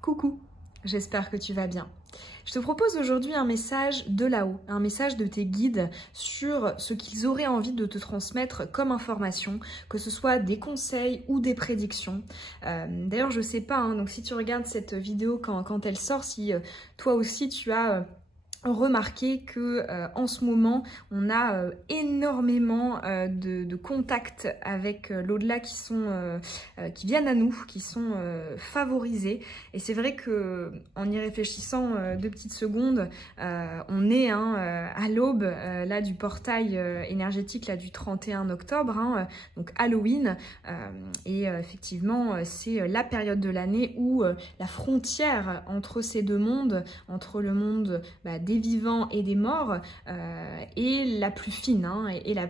Coucou, j'espère que tu vas bien. Je te propose aujourd'hui un message de là-haut, un message de tes guides sur ce qu'ils auraient envie de te transmettre comme information, que ce soit des conseils ou des prédictions. D'ailleurs, je sais pas, donc si tu regardes cette vidéo quand elle sort, si toi aussi tu as remarqué que en ce moment on a énormément de contacts avec l'au-delà qui viennent à nous, qui sont favorisés, et c'est vrai que en y réfléchissant 2 petites secondes, on est à l'aube là du portail énergétique là du 31 octobre, donc Halloween, et effectivement c'est la période de l'année où la frontière entre ces deux mondes, entre le monde des vivants et des morts, est la plus fine et la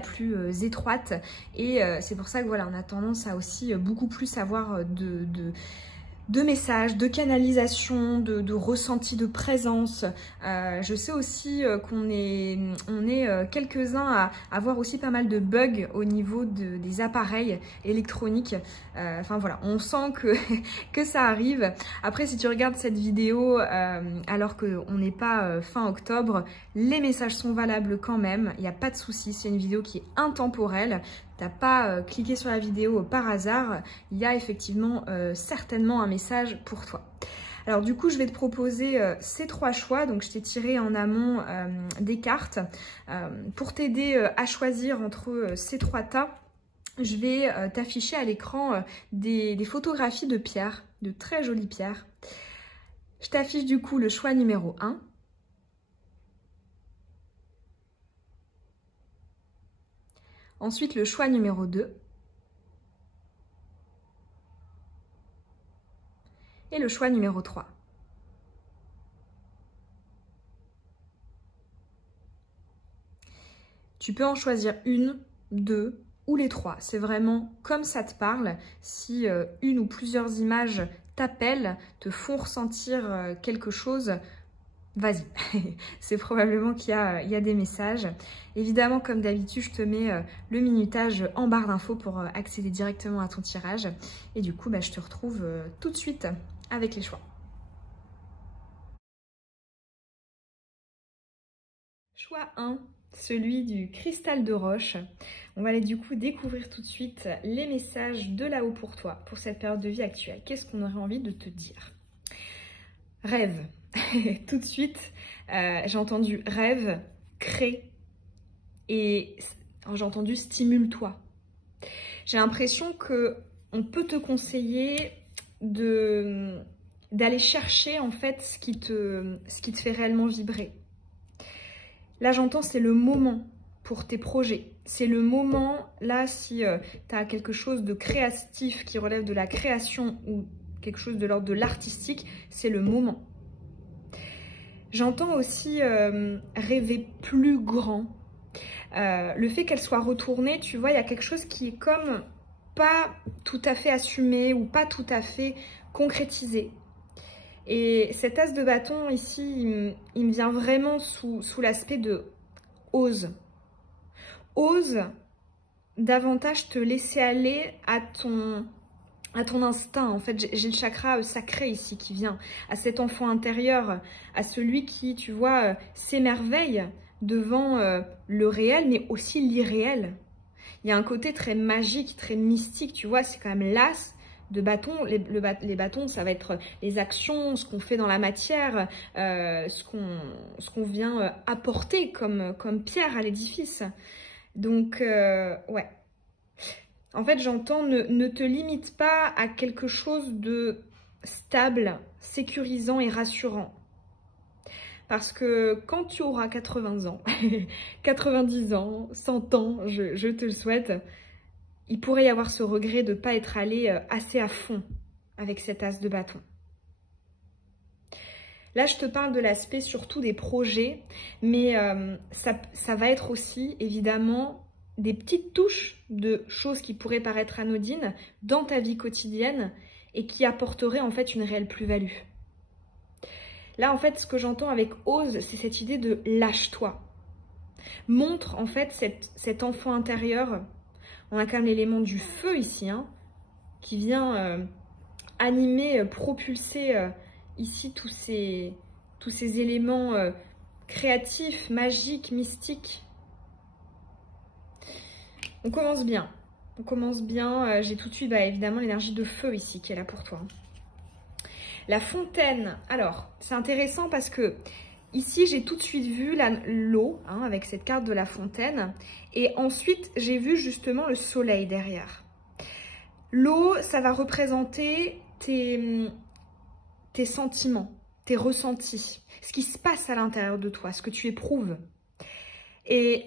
plus étroite, et c'est pour ça que voilà, on a tendance à aussi beaucoup plus avoir de messages, de canalisation, de ressenti de présence. Je sais aussi qu'on est quelques-uns à avoir aussi pas mal de bugs au niveau des appareils électroniques. Enfin voilà, on sent que ça arrive. Après, si tu regardes cette vidéo alors qu'on n'est pas fin octobre, les messages sont valables quand même, il n'y a pas de souci, c'est une vidéo qui est intemporelle. T'as pas cliqué sur la vidéo par hasard, il y a effectivement certainement un message pour toi. Alors du coup, je vais te proposer ces 3 choix. Donc je t'ai tiré en amont des cartes pour t'aider à choisir entre ces 3 tas. Je vais t'afficher à l'écran des photographies de pierres, de très jolies pierres. Je t'affiche du coup le choix numéro 1. Ensuite, le choix numéro 2. Et le choix numéro 3. Tu peux en choisir une, 2 ou les 3. C'est vraiment comme ça te parle. Si une ou plusieurs images t'appellent, te font ressentir quelque chose, vas-y. C'est probablement qu'il y a des messages. Évidemment, comme d'habitude, je te mets le minutage en barre d'infos pour accéder directement à ton tirage. Et du coup, je te retrouve tout de suite avec les choix. Choix 1, celui du cristal de roche. On va aller du coup découvrir tout de suite les messages de là-haut pour toi, pour cette période de vie actuelle. Qu'est-ce qu'on aurait envie de te dire? Rêve. Tout de suite, j'ai entendu rêve, crée, et j'ai entendu stimule-toi. J'ai l'impression que on peut te conseiller d'aller chercher en fait ce qui te fait réellement vibrer. Là, j'entends, c'est le moment pour tes projets. C'est le moment, là, si tu as quelque chose de créatif qui relève de la création ou quelque chose de l'ordre de l'artistique, c'est le moment. J'entends aussi rêver plus grand. Le fait qu'elle soit retournée, tu vois, il y a quelque chose qui est comme pas tout à fait assumé ou pas tout à fait concrétisé. Et cet as de bâton ici, il me vient vraiment sous l'aspect de ose. Ose davantage te laisser aller à ton instinct. En fait, j'ai le chakra sacré ici qui vient, à cet enfant intérieur, à celui qui, tu vois, s'émerveille devant le réel, mais aussi l'irréel. Il y a un côté très magique, très mystique, tu vois, c'est quand même l'as de bâton. Les bâtons, ça va être les actions, ce qu'on fait dans la matière, ce qu'on vient apporter comme pierre à l'édifice. Donc, ouais. En fait, j'entends, ne te limite pas à quelque chose de stable, sécurisant et rassurant. Parce que quand tu auras 80 ans, 90 ans, 100 ans, je te le souhaite, il pourrait y avoir ce regret de ne pas être allé assez à fond avec cet as de bâton. Là, je te parle de l'aspect surtout des projets, mais ça va être aussi, évidemment, des petites touches de choses qui pourraient paraître anodines dans ta vie quotidienne et qui apporteraient en fait une réelle plus-value. Là, en fait, ce que j'entends avec ose, c'est cette idée de lâche-toi. Montre en fait cet enfant intérieur. On a quand même l'élément du feu ici, qui vient animer, propulser ici tous ces éléments créatifs, magiques, mystiques. On commence bien. On commence bien. J'ai tout de suite, évidemment, l'énergie de feu ici qui est là pour toi. La fontaine. Alors, c'est intéressant parce que ici, j'ai tout de suite vu l'eau, hein, avec cette carte de la fontaine. Et ensuite, j'ai vu justement le soleil derrière. L'eau, ça va représenter tes sentiments, tes ressentis, ce qui se passe à l'intérieur de toi, ce que tu éprouves. Et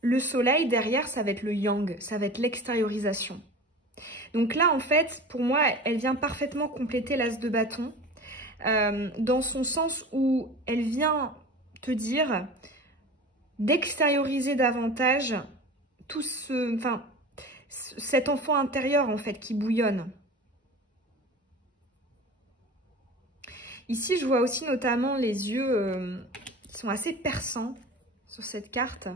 le soleil, derrière, ça va être le yang, ça va être l'extériorisation. Donc là, en fait, pour moi, elle vient parfaitement compléter l'as de bâton, dans son sens où elle vient te dire d'extérioriser davantage tout cet enfant intérieur, en fait, qui bouillonne. Ici, je vois aussi notamment les yeux qui sont assez perçants sur cette carte.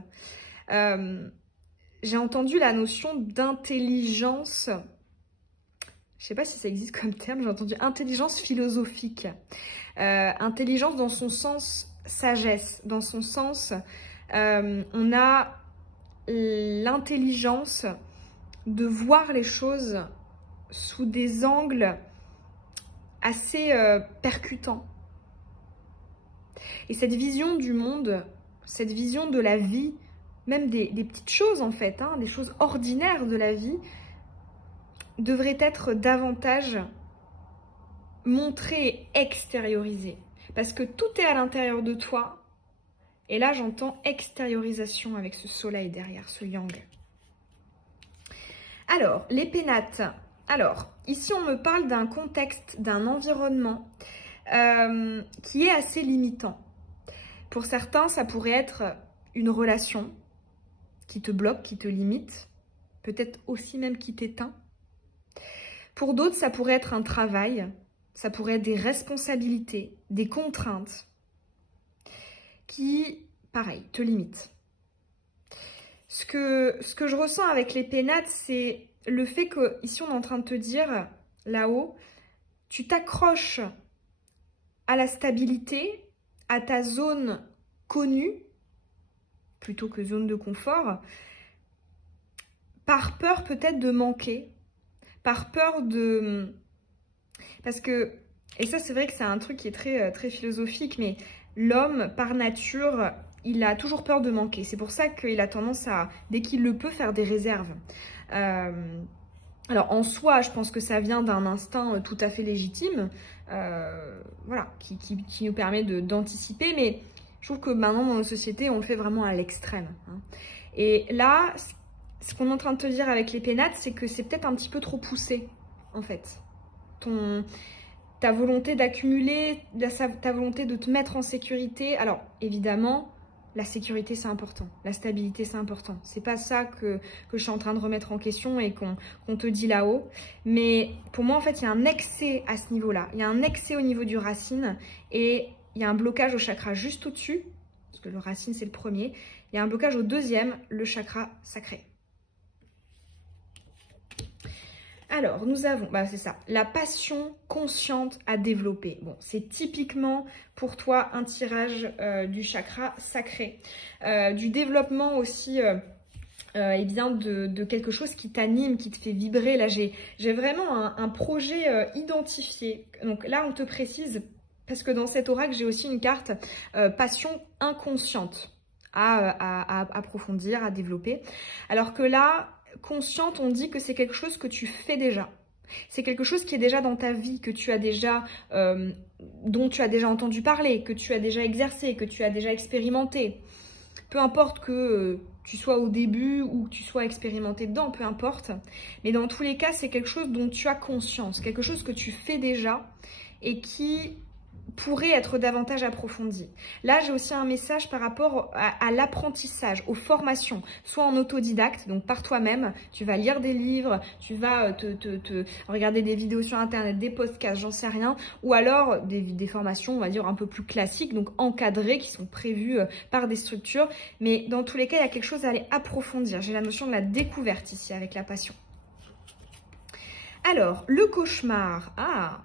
J'ai entendu la notion d'intelligence. Je ne sais pas si ça existe comme terme. J'ai entendu intelligence philosophique. Intelligence dans son sens sagesse. Dans son sens, on a l'intelligence de voir les choses sous des angles assez percutant. Et cette vision du monde, cette vision de la vie, même des petites choses en fait, hein, des choses ordinaires de la vie, devrait être davantage montrée et extériorisée. Parce que tout est à l'intérieur de toi. Et là, j'entends extériorisation avec ce soleil derrière, ce yang. Alors, les pénates. Alors, ici, on me parle d'un contexte, d'un environnement qui est assez limitant. Pour certains, ça pourrait être une relation qui te bloque, qui te limite, peut-être aussi même qui t'éteint. Pour d'autres, ça pourrait être un travail, ça pourrait être des responsabilités, des contraintes qui, pareil, te limitent. Ce que je ressens avec les pénates, c'est le fait que, ici, on est en train de te dire, là-haut, tu t'accroches à la stabilité, à ta zone connue, plutôt que zone de confort, par peur peut-être de manquer, par peur de... Parce que, et ça c'est vrai que c'est un truc qui est très, très philosophique, mais l'homme, par nature, il a toujours peur de manquer. C'est pour ça qu'il a tendance à, dès qu'il le peut, faire des réserves. Alors en soi, je pense que ça vient d'un instinct tout à fait légitime, voilà, qui nous permet d'anticiper, mais je trouve que maintenant dans nos sociétés, on le fait vraiment à l'extrême. Hein. Et là, ce qu'on est en train de te dire avec les pénates, c'est que c'est peut-être un petit peu trop poussé, en fait. Ta volonté d'accumuler, ta volonté de te mettre en sécurité. Alors, évidemment, la sécurité, c'est important. La stabilité, c'est important. C'est pas ça que je suis en train de remettre en question et qu'on te dit là-haut. Mais pour moi, en fait, il y a un excès à ce niveau-là. Il y a un excès au niveau du racine et il y a un blocage au chakra juste au-dessus, parce que le racine, c'est le premier. Il y a un blocage au deuxième, le chakra sacré. Alors, nous avons, c'est ça, la passion consciente à développer. Bon, c'est typiquement pour toi un tirage du chakra sacré. Du développement aussi, eh bien, de quelque chose qui t'anime, qui te fait vibrer. Là, j'ai vraiment un projet identifié. Donc là, on te précise, parce que dans cet oracle, j'ai aussi une carte passion inconsciente à approfondir, à développer. Alors que là, consciente, on dit que c'est quelque chose que tu fais déjà. C'est quelque chose qui est déjà dans ta vie, que tu as déjà, dont tu as déjà entendu parler, que tu as déjà exercé, que tu as déjà expérimenté. Peu importe que tu sois au début ou que tu sois expérimenté dedans, peu importe. Mais dans tous les cas, c'est quelque chose dont tu as conscience, quelque chose que tu fais déjà et qui pourrait être davantage approfondi. Là, j'ai aussi un message par rapport à l'apprentissage, aux formations, soit en autodidacte, donc par toi-même, tu vas lire des livres, tu vas te regarder des vidéos sur Internet, des podcasts, j'en sais rien, ou alors des formations, on va dire, un peu plus classiques, donc encadrées, qui sont prévues par des structures, mais dans tous les cas, il y a quelque chose à aller approfondir. J'ai la notion de la découverte ici, avec la passion. Alors, le cauchemar. Ah.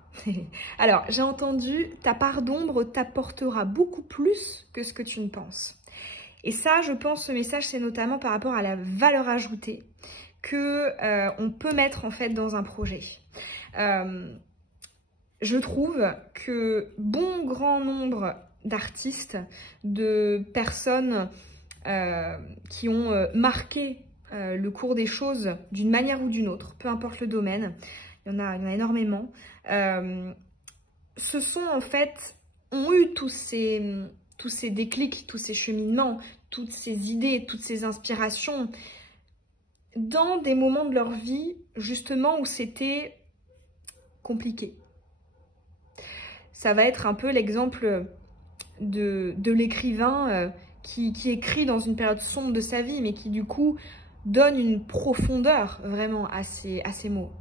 Alors, j'ai entendu, ta part d'ombre t'apportera beaucoup plus que ce que tu ne penses. Et ça, je pense, ce message, c'est notamment par rapport à la valeur ajoutée que on peut mettre en fait dans un projet. Je trouve que bon grand nombre d'artistes, de personnes qui ont marqué le cours des choses d'une manière ou d'une autre, peu importe le domaine, il y en a énormément, ce sont en fait, ont eu tous ces déclics, tous ces cheminements, toutes ces idées, toutes ces inspirations dans des moments de leur vie justement où c'était compliqué. Ça va être un peu l'exemple de l'écrivain qui écrit dans une période sombre de sa vie, mais qui du coup donne une profondeur vraiment à ses mots,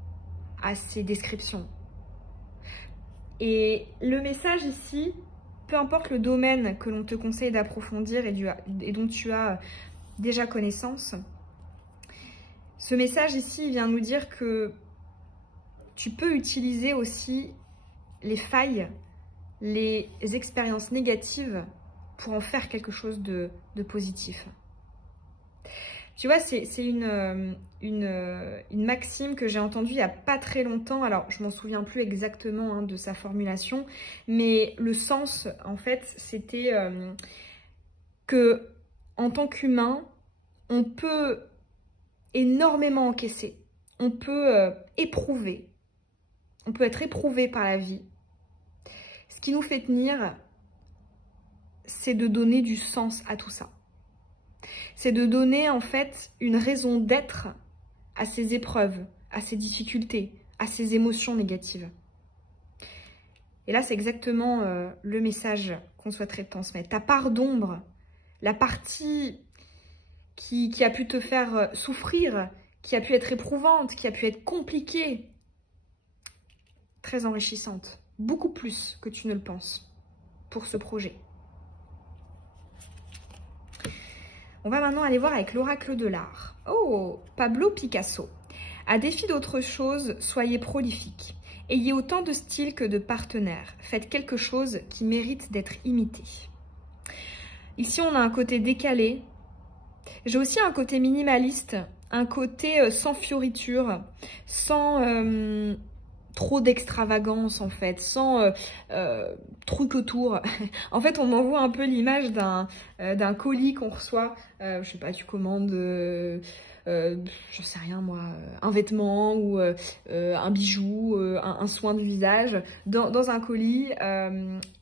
à ses descriptions. Et le message ici, peu importe le domaine que l'on te conseille d'approfondir et dont tu as déjà connaissance, ce message ici vient nous dire que tu peux utiliser aussi les failles, les expériences négatives pour en faire quelque chose de positif. Tu vois, c'est une maxime que j'ai entendue il n'y a pas très longtemps. Alors, je m'en souviens plus exactement de sa formulation, mais le sens, en fait, c'était que en tant qu'humain, on peut énormément encaisser. On peut éprouver. On peut être éprouvé par la vie. Ce qui nous fait tenir, c'est de donner du sens à tout ça. C'est de donner en fait une raison d'être à ces épreuves, à ces difficultés, à ces émotions négatives. Et là, c'est exactement le message qu'on souhaiterait te transmettre. Ta part d'ombre, la partie qui a pu te faire souffrir, qui a pu être éprouvante, qui a pu être compliquée, très enrichissante, beaucoup plus que tu ne le penses pour ce projet. On va maintenant aller voir avec l'oracle de l'art. Oh, Pablo Picasso. À défi d'autre chose, soyez prolifique. Ayez autant de styles que de partenaires. Faites quelque chose qui mérite d'être imité. Ici, on a un côté décalé. J'ai aussi un côté minimaliste, un côté sans fioriture, sans trop d'extravagance en fait, sans truc autour. En fait, on m'envoie un peu l'image d'un colis qu'on reçoit. Je sais pas, tu commandes, j'en sais rien moi, un vêtement ou un bijou, un soin du visage dans un colis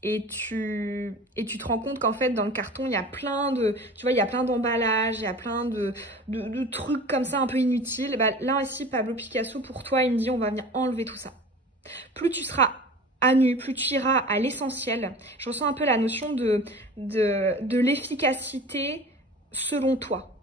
et tu te rends compte qu'en fait dans le carton il y a plein de, tu vois, il y a plein d'emballages, il y a plein de trucs comme ça un peu inutiles. Bah, là ici Pablo Picasso, pour toi il me dit on va venir enlever tout ça. Plus tu seras à nu, plus tu iras à l'essentiel. Je ressens un peu la notion de l'efficacité selon toi.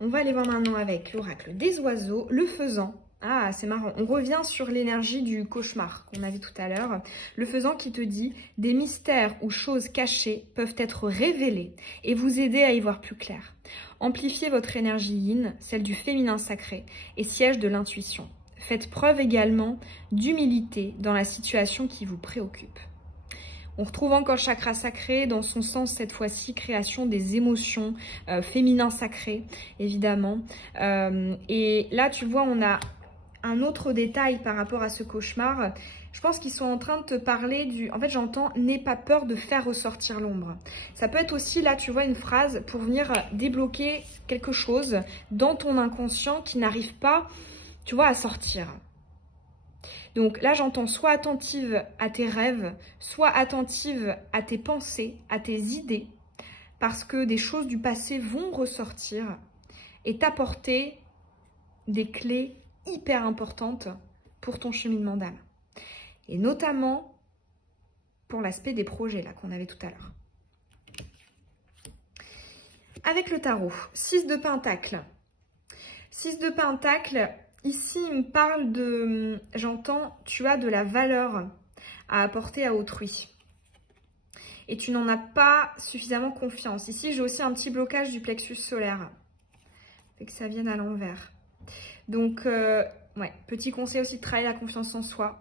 On va aller voir maintenant avec l'oracle des oiseaux, le faisan. Ah, c'est marrant. On revient sur l'énergie du cauchemar qu'on avait tout à l'heure. Le faisan qui te dit « Des mystères ou choses cachées peuvent être révélés et vous aider à y voir plus clair. Amplifiez votre énergie yin, celle du féminin sacré, et siège de l'intuition. Faites preuve également d'humilité dans la situation qui vous préoccupe. » On retrouve encore le chakra sacré, dans son sens cette fois-ci, création des émotions, féminin sacré, évidemment. Et là, tu vois, on a un autre détail par rapport à ce cauchemar. Je pense qu'ils sont en train de te parler du... En fait, j'entends « n'aie pas peur de faire ressortir l'ombre ». Ça peut être aussi, là, tu vois, une phrase pour venir débloquer quelque chose dans ton inconscient qui n'arrive pas, tu vois, à sortir. Donc là, j'entends soit attentive à tes rêves, soit attentive à tes pensées, à tes idées, parce que des choses du passé vont ressortir et t'apporter des clés hyper importantes pour ton cheminement d'âme. Et notamment pour l'aspect des projets là qu'on avait tout à l'heure. Avec le tarot, 6 de Pentacle. 6 de Pentacle, ici il me parle de, j'entends, tu as de la valeur à apporter à autrui. Et tu n'en as pas suffisamment confiance. Ici j'ai aussi un petit blocage du plexus solaire. Fait que ça vienne à l'envers. Donc, ouais, petit conseil aussi de travailler la confiance en soi.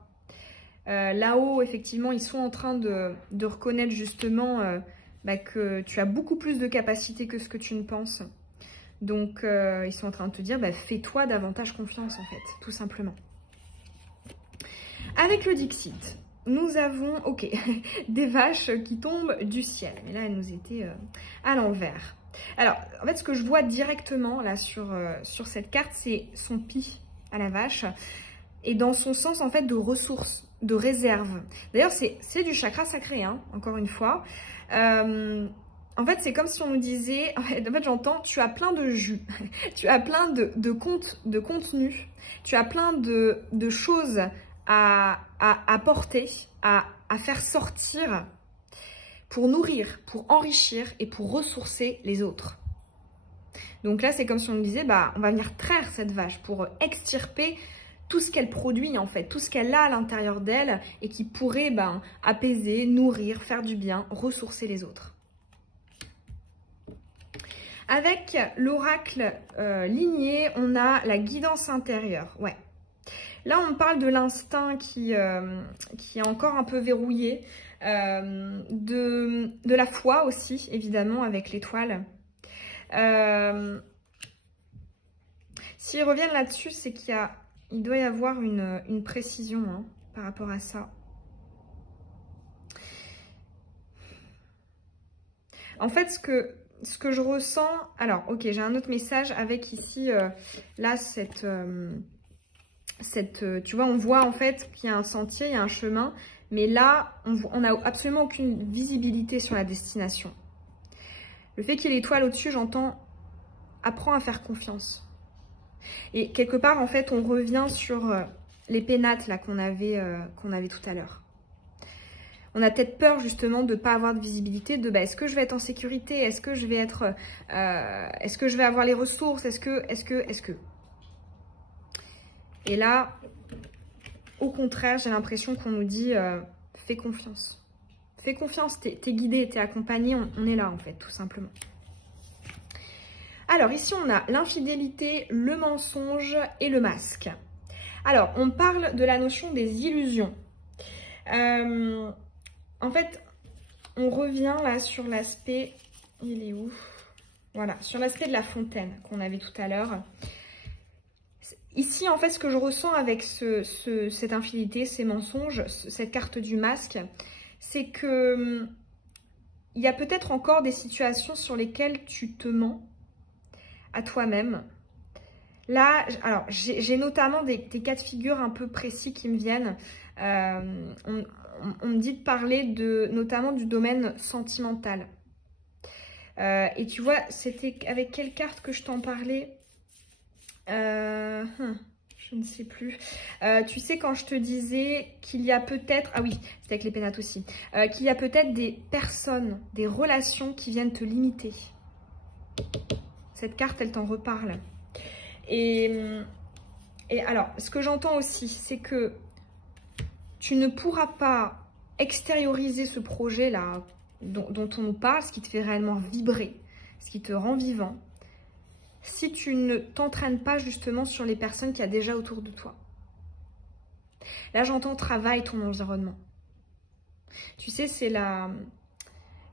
Là-haut, effectivement, ils sont en train de reconnaître justement que tu as beaucoup plus de capacités que ce que tu ne penses. Donc, ils sont en train de te dire, fais-toi davantage confiance, en fait, tout simplement. Avec le Dixit, nous avons, ok, des vaches qui tombent du ciel. Mais là, elles nous étaient à l'envers. Alors, en fait, ce que je vois directement là sur cette carte, c'est son pis à la vache. Et dans son sens, en fait, de ressources, de réserve. D'ailleurs, c'est du chakra sacré, hein, encore une fois. En fait, c'est comme si on nous disait, en fait, j'entends, tu as plein de jus, tu as plein de contenu, tu as plein de choses à porter, à faire sortir pour nourrir, pour enrichir et pour ressourcer les autres. Donc là, c'est comme si on nous disait, on va venir traire cette vache pour extirper tout ce qu'elle produit en fait, tout ce qu'elle a à l'intérieur d'elle et qui pourrait apaiser, nourrir, faire du bien, ressourcer les autres. Avec l'oracle ligné, on a la guidance intérieure. Ouais. Là, on parle de l'instinct qui est encore un peu verrouillé, de la foi aussi, évidemment, avec l'étoile. S'ils reviennent là-dessus, c'est qu'il doit y avoir une précision hein, par rapport à ça. En fait, ce que je ressens... Alors, ok, j'ai un autre message avec ici, là, tu vois, on voit en fait qu'il y a un sentier, il y a un chemin, mais là, on n'a absolument aucune visibilité sur la destination. Le fait qu'il y ait l'étoile au-dessus, j'entends, apprends à faire confiance. Et quelque part, en fait, on revient sur les pénates là qu'on avait tout à l'heure. On a peut-être peur justement de ne pas avoir de visibilité, de est-ce que je vais être en sécurité, est-ce que je vais être, est-ce que je vais avoir les ressources, est-ce que. Et là, au contraire, j'ai l'impression qu'on nous dit fais confiance. Fais confiance, t'es guidé, t'es accompagné, on est là en fait, tout simplement. Alors ici, on a l'infidélité, le mensonge et le masque. Alors, on parle de la notion des illusions. En fait, on revient là sur l'aspect... Il est où? Voilà, sur l'aspect de la fontaine qu'on avait tout à l'heure. Ici, en fait, ce que je ressens avec cette infidélité, ces mensonges, cette carte du masque, c'est que il y a peut-être encore des situations sur lesquelles tu te mens à toi-même. Là, alors, j'ai notamment des cas de figure un peu précis qui me viennent. On me dit de parler notamment du domaine sentimental. Et tu vois, c'était avec quelle carte que je t'en parlais? Je ne sais plus. Tu sais, quand je te disais qu'il y a peut-être... Ah oui, c'était avec les pénates aussi. Qu'il y a peut-être des personnes, des relations qui viennent te limiter. Cette carte, elle t'en reparle. Et alors, ce que j'entends aussi, c'est que tu ne pourras pas extérioriser ce projet-là dont on nous parle, ce qui te fait réellement vibrer, ce qui te rend vivant, si tu ne t'entraînes pas justement sur les personnes qu'il y a déjà autour de toi. Là, j'entends travaille ton environnement. Tu sais, c'est la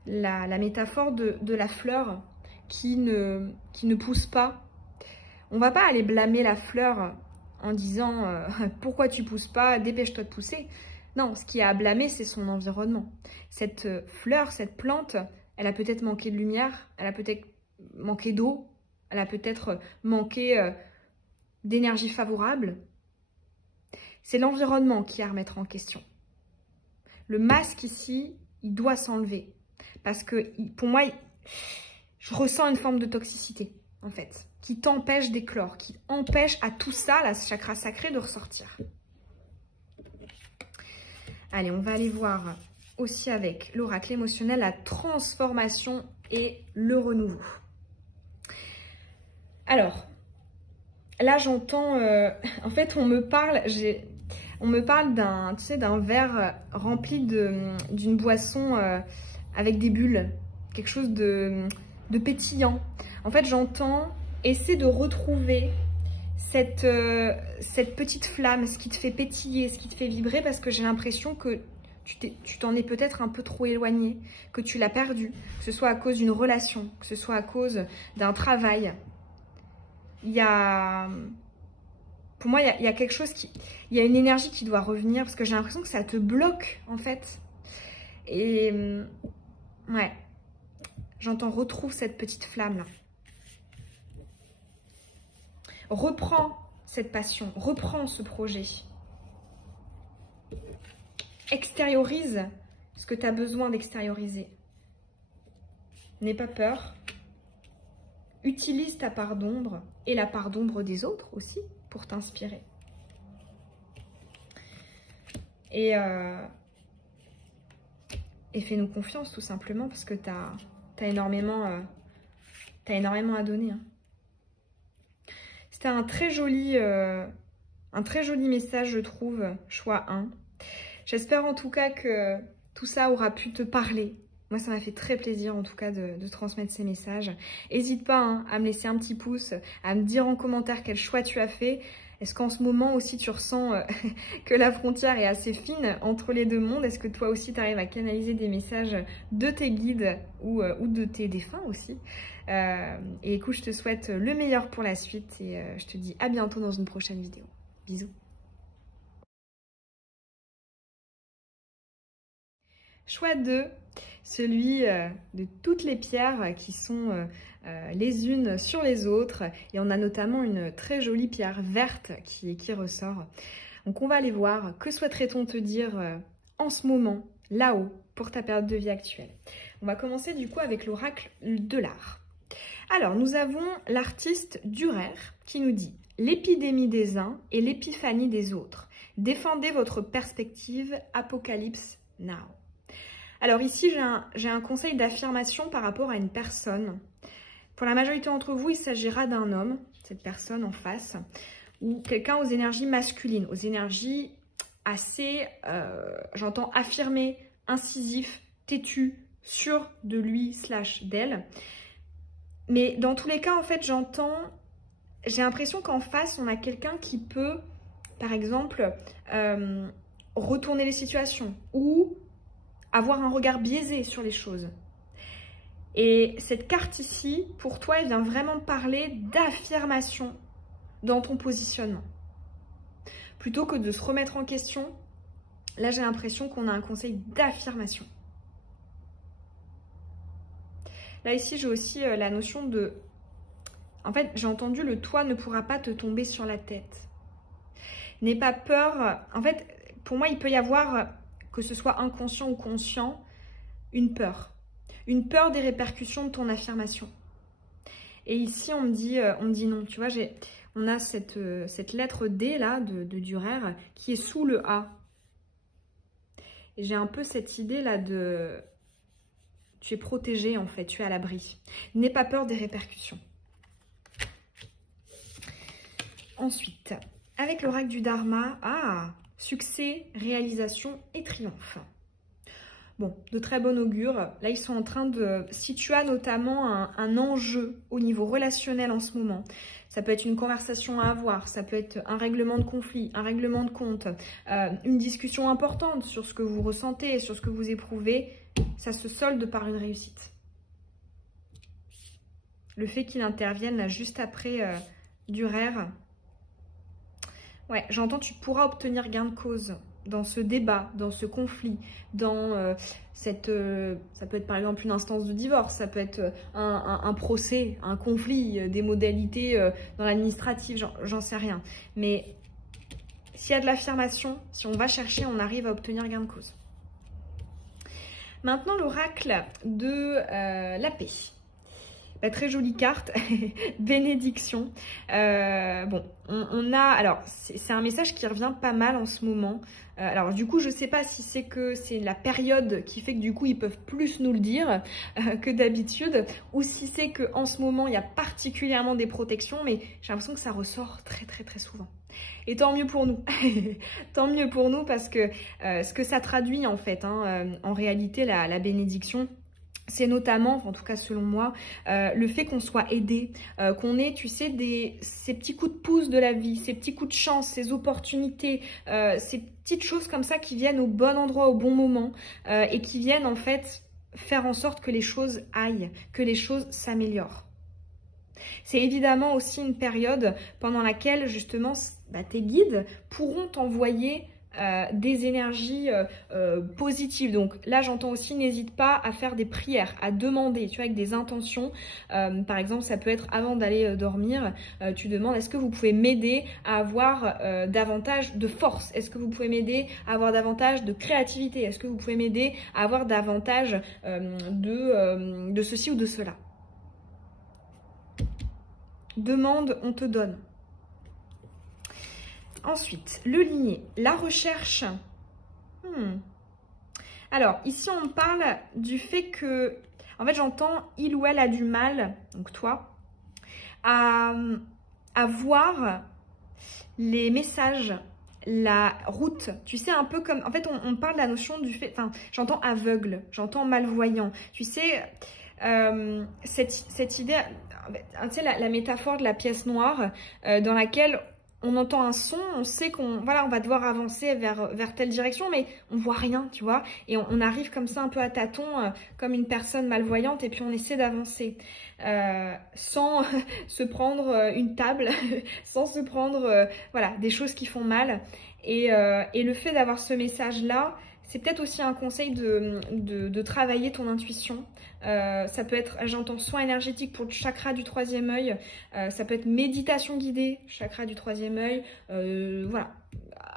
métaphore de la fleur qui ne pousse pas. On ne va pas aller blâmer la fleur en disant pourquoi tu ne pousses pas, dépêche-toi de pousser. Non, ce qui a à blâmer, c'est son environnement. Cette fleur, cette plante, elle a peut-être manqué de lumière, elle a peut-être manqué d'eau, elle a peut-être manqué d'énergie favorable. C'est l'environnement qui a à remettre en question. Le masque ici, il doit s'enlever. Parce que pour moi, je ressens une forme de toxicité, en fait, qui t'empêche d'éclore, qui empêche à tout ça, la chakra sacré, de ressortir. Allez, on va aller voir aussi avec l'oracle émotionnel la transformation et le renouveau. Alors, là j'entends, en fait on me parle d'un, tu sais, d'un verre rempli d'une boisson avec des bulles, quelque chose de pétillant. En fait j'entends, essaie de retrouver cette petite flamme, ce qui te fait pétiller, ce qui te fait vibrer, parce que j'ai l'impression que tu t'en es peut-être un peu trop éloigné, que tu l'as perdu, que ce soit à cause d'une relation, que ce soit à cause d'un travail. Pour moi, il y a quelque chose il y a une énergie qui doit revenir, parce que j'ai l'impression que ça te bloque, en fait. Et ouais, j'entends retrouve cette petite flamme-là. Reprends cette passion, reprends ce projet. Extériorise ce que tu as besoin d'extérioriser. N'aie pas peur. Utilise ta part d'ombre et la part d'ombre des autres aussi pour t'inspirer. Et fais-nous confiance tout simplement parce que tu as énormément à donner. Hein. C'était un très joli message, je trouve, choix 1. J'espère en tout cas que tout ça aura pu te parler. Moi, ça m'a fait très plaisir en tout cas de transmettre ces messages. N'hésite pas hein, à me laisser un petit pouce, à me dire en commentaire quel choix tu as fait. Est-ce qu'en ce moment aussi tu ressens que la frontière est assez fine entre les deux mondes? Est-ce que toi aussi tu arrives à canaliser des messages de tes guides ou de tes défunts aussi? Et écoute, je te souhaite le meilleur pour la suite et je te dis à bientôt dans une prochaine vidéo. Bisous. Choix 2, celui de toutes les pierres qui sont les unes sur les autres. Et on a notamment une très jolie pierre verte qui ressort. Donc on va aller voir, que souhaiterait-on te dire en ce moment, là-haut, pour ta période de vie actuelle. On va commencer du coup avec l'oracle de l'art. Alors nous avons l'artiste Dürer qui nous dit « L'épidémie des uns et l'épiphanie des autres. Défendez votre perspective, Apocalypse now ». Alors ici, j'ai un conseil d'affirmation par rapport à une personne. Pour la majorité d'entre vous, il s'agira d'un homme, cette personne en face, ou quelqu'un aux énergies masculines, aux énergies assez, j'entends, affirmé, incisif, têtu, sûr de lui / d'elle. Mais dans tous les cas, en fait, j'ai l'impression qu'en face, on a quelqu'un qui peut, par exemple, retourner les situations ou avoir un regard biaisé sur les choses. Et cette carte ici, pour toi, elle vient vraiment parler d'affirmation dans ton positionnement. Plutôt que de se remettre en question, là j'ai l'impression qu'on a un conseil d'affirmation. Là ici j'ai aussi la notion de... En fait j'ai entendu le toit ne pourra pas te tomber sur la tête. N'aie pas peur. En fait pour moi il peut y avoir, que ce soit inconscient ou conscient, une peur. Une peur des répercussions de ton affirmation. Et ici, on me dit non. Tu vois, on a cette lettre D là de Dürer qui est sous le A. Et j'ai un peu cette idée là de... Tu es protégé en fait, tu es à l'abri. N'aie pas peur des répercussions. Ensuite, avec l'oracle du Dharma, succès, réalisation et triomphe. Bon, de très bon augure. Là, ils sont en train de... Si tu as notamment un enjeu au niveau relationnel en ce moment, ça peut être une conversation à avoir, ça peut être un règlement de conflit, un règlement de compte, une discussion importante sur ce que vous ressentez, sur ce que vous éprouvez, ça se solde par une réussite. Le fait qu'il intervienne là juste après Dürer, ouais, j'entends tu pourras obtenir gain de cause dans ce débat, dans ce conflit, dans ça peut être par exemple une instance de divorce, ça peut être un procès, un conflit, des modalités dans l'administratif, j'en sais rien. Mais s'il y a de l'affirmation, si on va chercher, on arrive à obtenir gain de cause. Maintenant, l'oracle de la paix. La très jolie carte, bénédiction. Bon, on a... Alors, c'est un message qui revient pas mal en ce moment. Alors, du coup, je sais pas si c'est que c'est la période qui fait que du coup, ils peuvent plus nous le dire que d'habitude, ou si c'est qu'en ce moment, il y a particulièrement des protections, mais j'ai l'impression que ça ressort très, très, très souvent. Et tant mieux pour nous. Tant mieux pour nous parce que ce que ça traduit, en fait, en réalité, la bénédiction, c'est notamment, en tout cas selon moi, le fait qu'on soit aidé, qu'on ait, tu sais, ces petits coups de pouce de la vie, ces petits coups de chance, ces opportunités, ces petites choses comme ça qui viennent au bon endroit, au bon moment, et qui viennent en fait faire en sorte que les choses aillent, que les choses s'améliorent. C'est évidemment aussi une période pendant laquelle justement tes guides pourront t'envoyer des énergies positives. Donc là, j'entends aussi, n'hésite pas à faire des prières, à demander, tu vois, avec des intentions. Par exemple, ça peut être avant d'aller dormir, tu demandes, est-ce que vous pouvez m'aider à avoir davantage de force? Est-ce que vous pouvez m'aider à avoir davantage de créativité? Est-ce que vous pouvez m'aider à avoir davantage de ceci ou de cela? Demande, on te donne. Ensuite, le ligné, la recherche. Alors, ici, on parle du fait que, en fait, j'entends il ou elle a du mal, donc toi, à voir les messages, la route. Tu sais, un peu comme, en fait, on parle de la notion du fait, enfin, j'entends aveugle, j'entends malvoyant. Tu sais, cette idée, tu sais, la métaphore de la pièce noire dans laquelle on entend un son, on sait qu'on voilà, on va devoir avancer vers telle direction, mais on voit rien, tu vois. Et on arrive comme ça un peu à tâtons, comme une personne malvoyante, et puis on essaie d'avancer sans se prendre une table, sans se prendre voilà, des choses qui font mal. Et le fait d'avoir ce message-là, c'est peut-être aussi un conseil de travailler ton intuition. Ça peut être, j'entends soin énergétique pour le chakra du troisième œil, ça peut être méditation guidée, chakra du troisième œil, voilà.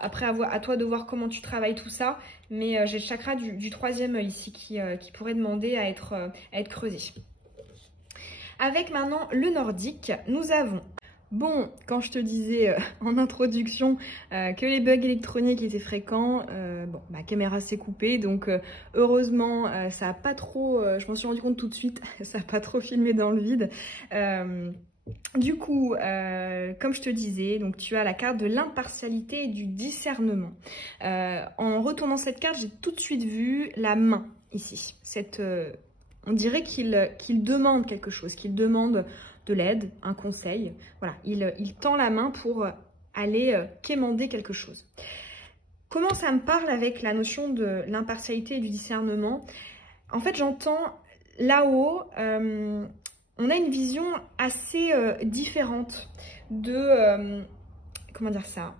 Après, à toi de voir comment tu travailles tout ça, mais j'ai le chakra du troisième œil ici qui pourrait demander à être creusé. Avec maintenant le nordique, nous avons... Bon, quand je te disais en introduction que les bugs électroniques étaient fréquents, bon, ma caméra s'est coupée, donc heureusement, ça a pas trop, je m'en suis rendu compte tout de suite, ça a pas trop filmé dans le vide. Du coup, comme je te disais, donc tu as la carte de l'impartialité et du discernement. En retournant cette carte, j'ai tout de suite vu la main ici. On dirait qu'il demande quelque chose, qu'il demande de l'aide, un conseil. Voilà, il tend la main pour aller quémander quelque chose. Comment ça me parle avec la notion de l'impartialité et du discernement? En fait, j'entends là-haut, on a une vision assez différente de... comment dire ça?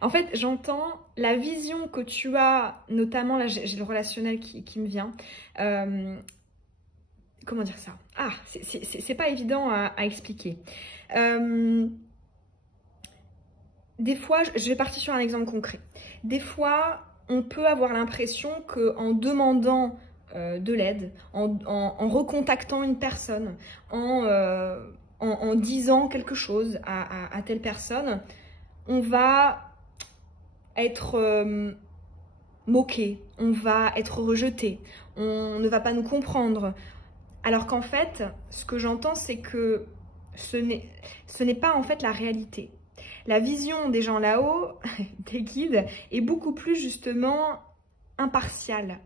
En fait, j'entends la vision que tu as, notamment, là j'ai le relationnel qui me vient, comment dire ça? Ah, c'est pas évident à expliquer. Des fois, je vais partir sur un exemple concret. Des fois, on peut avoir l'impression qu'en demandant de l'aide, en recontactant une personne, en disant quelque chose à telle personne, on va être moqué, on va être rejeté, on ne va pas nous comprendre. Alors qu'en fait, ce que j'entends, c'est que ce n'est pas en fait la réalité. La vision des gens là-haut, des guides, est beaucoup plus justement impartiale.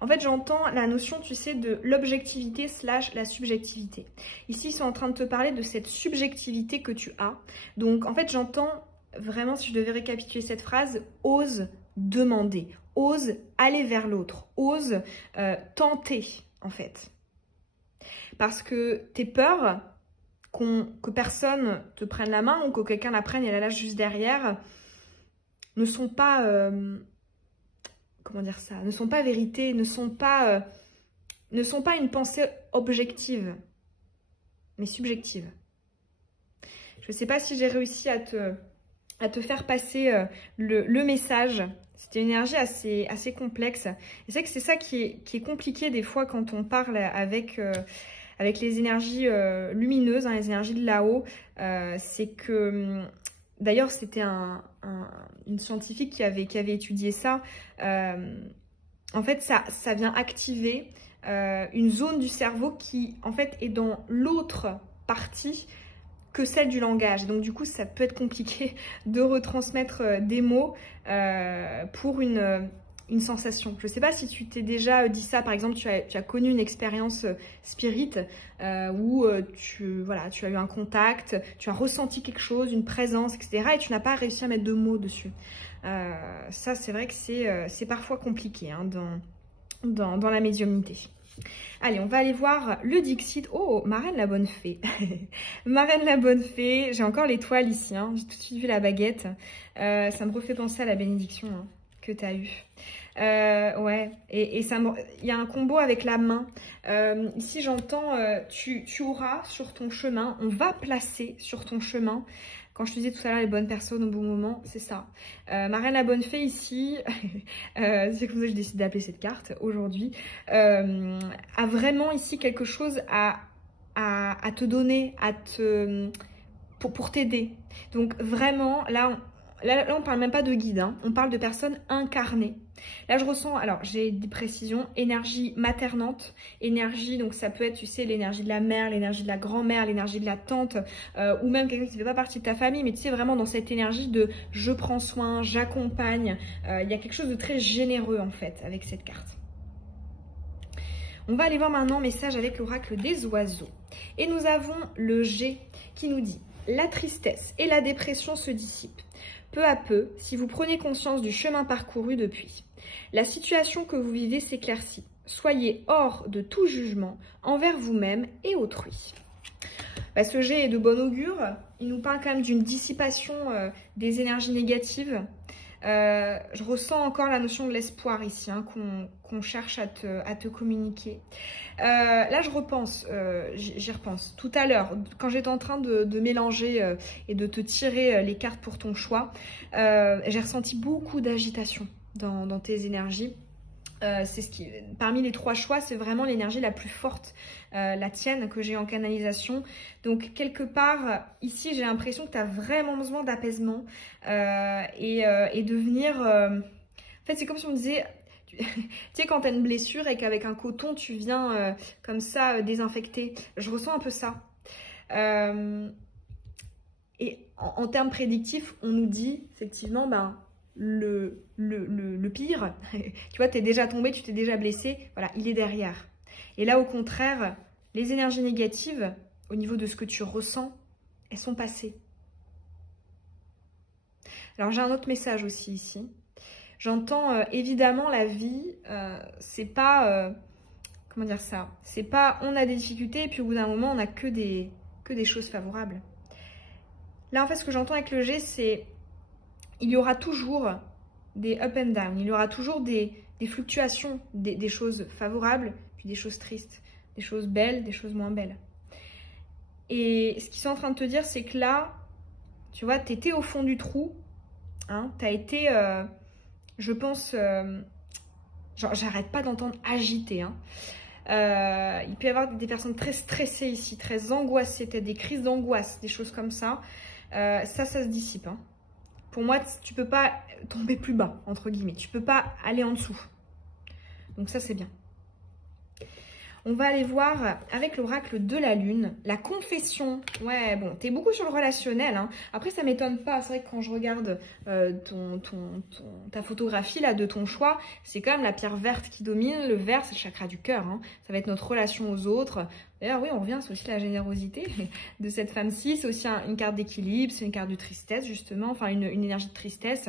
En fait, j'entends la notion, tu sais, de l'objectivité / la subjectivité. Ici, ils sont en train de te parler de cette subjectivité que tu as. Donc, en fait, j'entends vraiment, si je devais récapituler cette phrase, ose demander, ose aller vers l'autre, ose tenter, en fait. Parce que tes peurs, que personne te prenne la main ou que quelqu'un la prenne et la lâche juste derrière, ne sont pas, comment dire ça, ne sont pas vérité, ne sont pas une pensée objective, mais subjective. Je ne sais pas si j'ai réussi à te faire passer le message. C'était une énergie assez complexe. Et c'est vrai que c'est ça qui est compliqué des fois quand on parle avec les énergies lumineuses, hein, les énergies de là-haut. C'est que, d'ailleurs, c'était une scientifique qui avait étudié ça. En fait, ça vient activer une zone du cerveau qui, en fait, est dans l'autre partie que celle du langage. Donc du coup, ça peut être compliqué de retransmettre des mots pour une une sensation. Je ne sais pas si tu t'es déjà dit ça, par exemple, tu as connu une expérience spirit où voilà, tu as eu un contact, tu as ressenti quelque chose, une présence, etc. et tu n'as pas réussi à mettre de mots dessus. Ça, c'est vrai que c'est parfois compliqué hein, dans la médiumnité. Allez, on va aller voir le Dixit. Oh, Marraine la bonne fée. Marraine la bonne fée. J'ai encore l'étoile ici. Hein. J'ai tout de suite vu la baguette. Ça me refait penser à la bénédiction hein, que tu as eue. Ouais, et il y a un combo avec la main. Ici, j'entends, tu auras sur ton chemin, on va placer sur ton chemin. Quand je te disais tout à l'heure les bonnes personnes au bon moment, c'est ça. Marraine la bonne fée ici, c'est comme ça que je décide d'appeler cette carte aujourd'hui, a vraiment ici quelque chose à te donner, pour t'aider. Donc vraiment, là on parle même pas de guide, hein, on parle de personnes incarnées. Là je ressens, alors j'ai des précisions, énergie maternante, énergie, donc ça peut être, tu sais, l'énergie de la mère, l'énergie de la grand-mère, l'énergie de la tante, ou même quelqu'un qui ne fait pas partie de ta famille, mais tu sais, vraiment dans cette énergie de je prends soin, j'accompagne, il y a quelque chose de très généreux en fait avec cette carte. On va aller voir maintenant message avec l'oracle des oiseaux. Et nous avons le G qui nous dit « La tristesse et la dépression se dissipent. Peu à peu, si vous prenez conscience du chemin parcouru depuis. La situation que vous vivez s'éclaircit. Soyez hors de tout jugement envers vous-même et autrui. » Ce G est de bon augure. Il nous parle quand même d'une dissipation des énergies négatives. Je ressens encore la notion de l'espoir ici, hein, qu'on cherche à te communiquer. Là, je repense, j'y repense. Tout à l'heure, quand j'étais en train de mélanger et de te tirer les cartes pour ton choix, j'ai ressenti beaucoup d'agitation dans tes énergies. Parmi les 3 choix, c'est vraiment l'énergie la plus forte, la tienne, que j'ai en canalisation. Donc, quelque part, ici, j'ai l'impression que tu as vraiment besoin d'apaisement et de venir... En fait, c'est comme si on disait... Tu sais, quand tu as une blessure et qu'avec un coton, tu viens comme ça désinfecter. Je ressens un peu ça. Et en termes prédictifs, on nous dit, effectivement, le pire, tu vois, t'es déjà tombé, tu t'es déjà blessé, voilà, il est derrière. Et là, au contraire, les énergies négatives, au niveau de ce que tu ressens, elles sont passées. Alors, j'ai un autre message aussi ici. J'entends, évidemment, la vie, c'est pas, comment dire ça, c'est pas, on a des difficultés et puis au bout d'un moment, on n'a que des choses favorables. Là, en fait, ce que j'entends avec le G, c'est il y aura toujours des up and down, il y aura toujours des fluctuations, des choses favorables, puis des choses tristes, des choses belles, des choses moins belles. Et ce qu'ils sont en train de te dire, c'est que là, tu vois, tu étais au fond du trou, hein, tu as été, je pense, genre, j'arrête pas d'entendre agité, hein. Il peut y avoir des personnes très stressées ici, très angoissées, peut-être des crises d'angoisse, des choses comme ça. Ça se dissipe, hein. Pour moi, tu peux pas tomber plus bas, entre guillemets. Tu peux pas aller en dessous. Donc ça, c'est bien. On va aller voir avec l'oracle de la lune, la confession. Ouais, bon, t'es beaucoup sur le relationnel, hein. Après, ça m'étonne pas. C'est vrai que quand je regarde ta photographie là de ton choix, c'est quand même la pierre verte qui domine. Le vert, c'est le chakra du cœur, hein. Ça va être notre relation aux autres. D'ailleurs, oui, on revient, c'est aussi la générosité de cette femme-ci. C'est aussi une carte d'équilibre, c'est une carte de tristesse, justement. Enfin, une énergie de tristesse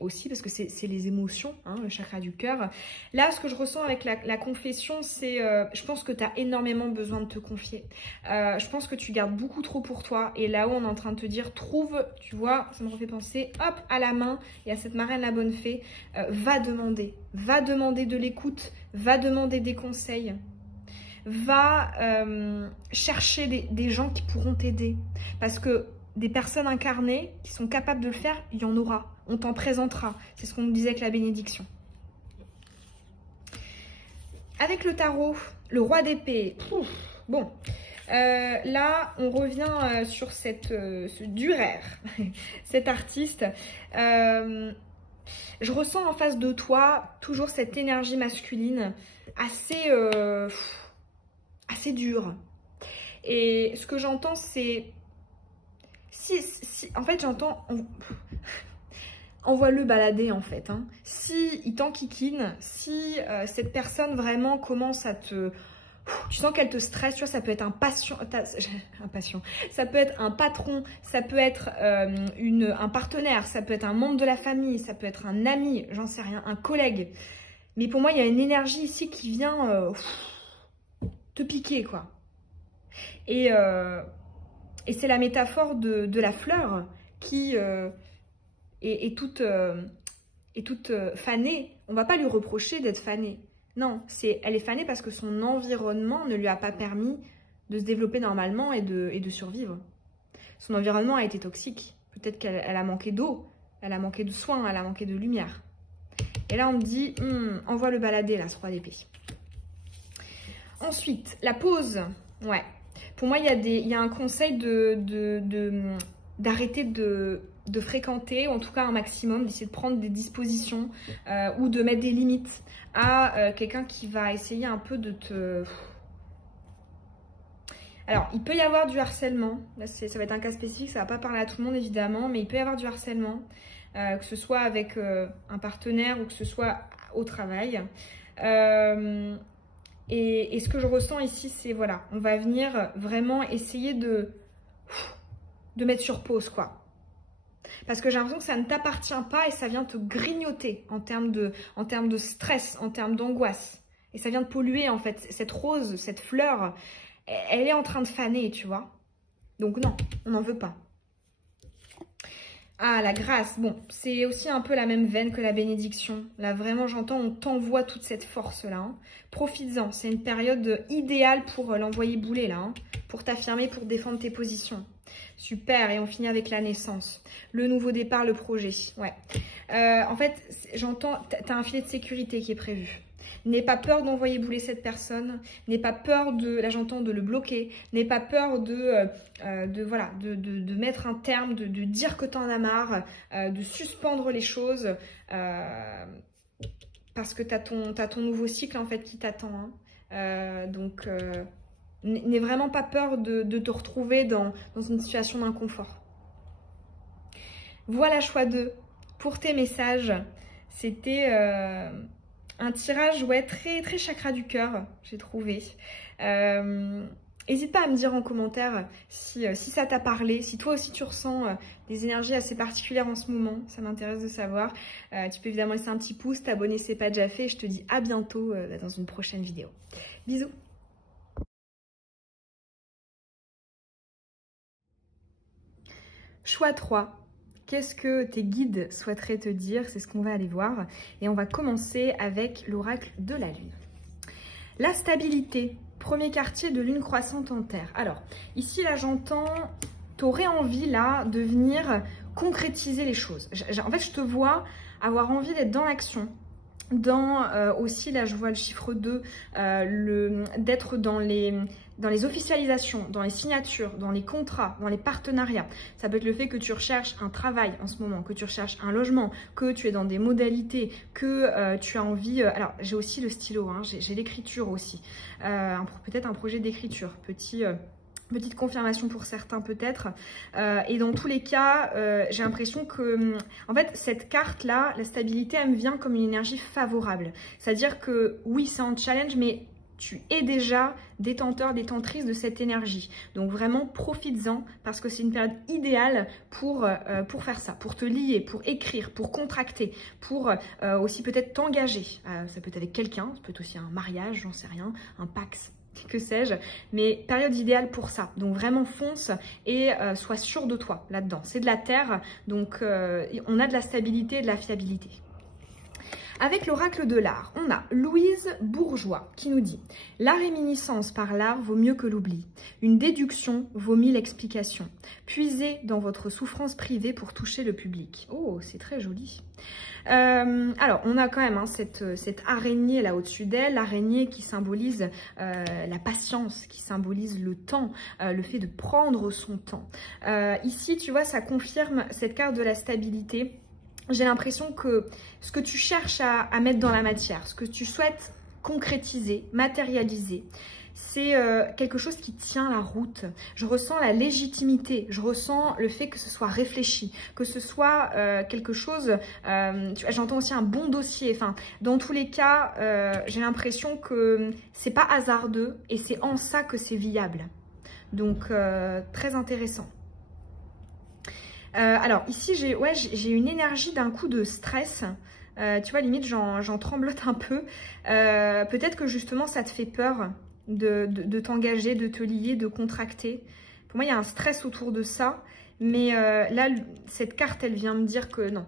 aussi, parce que c'est les émotions, hein, le chakra du cœur. Là, ce que je ressens avec la confession, c'est... je pense que tu as énormément besoin de te confier. Je pense que tu gardes beaucoup trop pour toi. Et là-haut, on est en train de te dire, trouve, tu vois, ça me refait penser, hop, à la main, et à cette marraine la bonne fée, va demander de l'écoute, va demander des conseils. Va chercher des gens qui pourront t'aider. Parce que des personnes incarnées qui sont capables de le faire, il y en aura. On t'en présentera. C'est ce qu'on nous disait avec la bénédiction. Avec le tarot, le roi d'épée. Bon, là, on revient sur ce Durer, cet artiste. Je ressens en face de toi toujours cette énergie masculine assez... assez dur. Et ce que j'entends, c'est... en fait, j'entends... envoie-le balader en fait. Hein. Si il t'enquiquine, si cette personne vraiment commence à te... Tu sens qu'elle te stresse, tu vois, ça peut être un patient, ça peut être un patron, ça peut être un partenaire, ça peut être un membre de la famille, ça peut être un ami, j'en sais rien, un collègue. Mais pour moi, il y a une énergie ici qui vient te piquer, quoi. Et c'est la métaphore de la fleur qui est toute fanée. On va pas lui reprocher d'être fanée. Non, elle est fanée parce que son environnement ne lui a pas permis de se développer normalement et de survivre. Son environnement a été toxique. Peut-être qu'elle a manqué d'eau, elle a manqué de soins, elle a manqué de lumière. Et là, on me dit, envoie le balader, là, ce roi d'épée. Ensuite, la pause. Ouais. Pour moi, il y a un conseil d'arrêter de fréquenter, ou en tout cas un maximum, d'essayer de prendre des dispositions ou de mettre des limites à quelqu'un qui va essayer un peu de te... Alors, il peut y avoir du harcèlement. Là, ça va être un cas spécifique, ça ne va pas parler à tout le monde évidemment, mais il peut y avoir du harcèlement, que ce soit avec un partenaire ou que ce soit au travail. Et ce que je ressens ici, c'est voilà, on va venir vraiment essayer de mettre sur pause, quoi. Parce que j'ai l'impression que ça ne t'appartient pas et ça vient te grignoter en termes de stress, en termes d'angoisse. Et ça vient de polluer, en fait. Cette rose, cette fleur, elle est en train de faner, tu vois. Donc non, on n'en veut pas. Ah, la grâce. Bon, c'est aussi un peu la même veine que la bénédiction. Là, vraiment, j'entends, on t'envoie toute cette force-là. Hein. Profites-en. C'est une période idéale pour l'envoyer bouler, là. Hein, pour t'affirmer, pour défendre tes positions. Super, et on finit avec la naissance. Le nouveau départ, le projet. Ouais. En fait, j'entends, tu as un filet de sécurité qui est prévu. N'aie pas peur d'envoyer bouler cette personne. N'aie pas peur là j'entends, de le bloquer. N'aie pas peur de mettre un terme, de dire que tu en as marre, de suspendre les choses. Parce que tu as ton nouveau cycle en fait qui t'attend. Hein. Donc... n'aie vraiment pas peur de te retrouver dans une situation d'inconfort. Voilà, choix 2. Pour tes messages, c'était un tirage très, très chakra du cœur, j'ai trouvé. N'hésite pas à me dire en commentaire si ça t'a parlé, si toi aussi tu ressens des énergies assez particulières en ce moment, ça m'intéresse de savoir. Tu peux évidemment laisser un petit pouce, t'abonner si ce n'est pas déjà fait. Je te dis à bientôt dans une prochaine vidéo. Bisous. Choix 3. Qu'est-ce que tes guides souhaiteraient te dire? C'est ce qu'on va aller voir. Et on va commencer avec l'oracle de la Lune. La stabilité, premier quartier de Lune croissante en Terre. Alors, ici, là, j'entends, tu aurais envie, là, de venir concrétiser les choses. En fait, je te vois avoir envie d'être dans l'action. Aussi, là, je vois le chiffre 2, d'être dans les officialisations, dans les signatures, dans les contrats, dans les partenariats. Ça peut être le fait que tu recherches un travail en ce moment, que tu recherches un logement, que tu es dans des modalités, que tu as envie... alors, j'ai aussi le stylo, hein, j'ai l'écriture aussi. Peut-être un projet d'écriture, petite confirmation pour certains peut-être. Et dans tous les cas, j'ai l'impression que, en fait, cette carte-là, la stabilité, elle me vient comme une énergie favorable. C'est-à-dire que, oui, c'est en challenge, mais tu es déjà détenteur, détentrice de cette énergie. Donc vraiment, profites-en parce que c'est une période idéale pour faire ça, pour te lier, pour écrire, pour contracter, pour aussi peut-être t'engager. Ça peut être avec quelqu'un, ça peut être aussi un mariage, j'en sais rien, un pax, que sais-je, mais période idéale pour ça. Donc vraiment fonce et sois sûr de toi là-dedans. C'est de la terre, donc on a de la stabilité et de la fiabilité. Avec l'oracle de l'art, on a Louise Bourgeois qui nous dit « La réminiscence par l'art vaut mieux que l'oubli. Une déduction vaut 1000 explications. Puisez dans votre souffrance privée pour toucher le public. » Oh, c'est très joli. Alors, on a quand même cette araignée là au-dessus d'elle, l'araignée qui symbolise la patience, qui symbolise le temps, le fait de prendre son temps. Ici, tu vois, ça confirme cette carte de la stabilité. J'ai l'impression que ce que tu cherches à mettre dans la matière, ce que tu souhaites concrétiser, matérialiser, c'est quelque chose qui tient la route. Je ressens la légitimité, je ressens le fait que ce soit réfléchi, que ce soit quelque chose, j'entends aussi un bon dossier. Enfin, dans tous les cas, j'ai l'impression que c'est pas hasardeux et c'est en ça que c'est viable. Donc, très intéressant. Alors, ici, j'ai une énergie d'un coup de stress. Tu vois, limite, j'en tremblote un peu. Peut-être que justement, ça te fait peur de t'engager, de te lier, de contracter. Pour moi, il y a un stress autour de ça. Mais là, cette carte, elle vient me dire que non,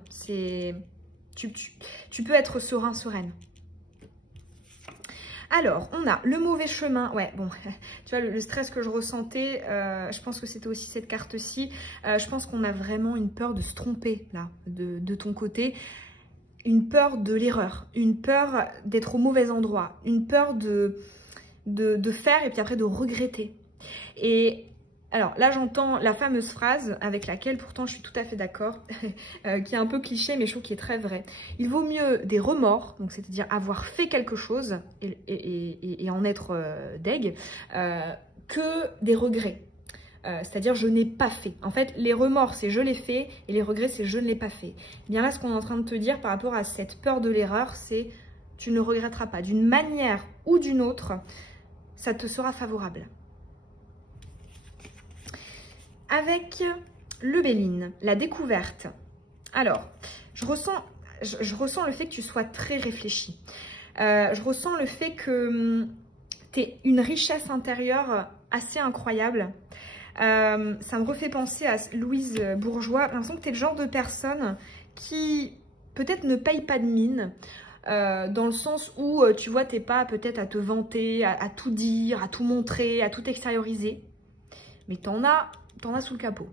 tu peux être serein, sereine. Alors, on a le mauvais chemin. Ouais, bon, tu vois, le stress que je ressentais, je pense que c'était aussi cette carte-ci. Je pense qu'on a vraiment une peur de se tromper, là, de ton côté. Une peur de l'erreur, une peur d'être au mauvais endroit, une peur de faire et puis après de regretter. Et alors là, j'entends la fameuse phrase avec laquelle pourtant je suis tout à fait d'accord, qui est un peu cliché mais je trouve qui est très vrai. Il vaut mieux des remords, donc c'est-à-dire avoir fait quelque chose et en être deg, que des regrets. C'est-à-dire je n'ai pas fait. En fait, les remords, c'est je l'ai fait et les regrets, c'est je ne l'ai pas fait. Et bien là, ce qu'on est en train de te dire par rapport à cette peur de l'erreur, c'est tu ne regretteras pas. D'une manière ou d'une autre, ça te sera favorable. Avec le Béline, la découverte. Alors, je ressens le fait que tu sois très réfléchi. Je ressens le fait que tu aies une richesse intérieure assez incroyable. Ça me refait penser à Louise Bourgeois. J'ai l'impression que tu es le genre de personne qui peut-être ne paye pas de mine, dans le sens où tu vois, tu n'es pas peut-être à te vanter, à tout dire, à tout montrer, à tout extérioriser. Mais tu en as sous le capot.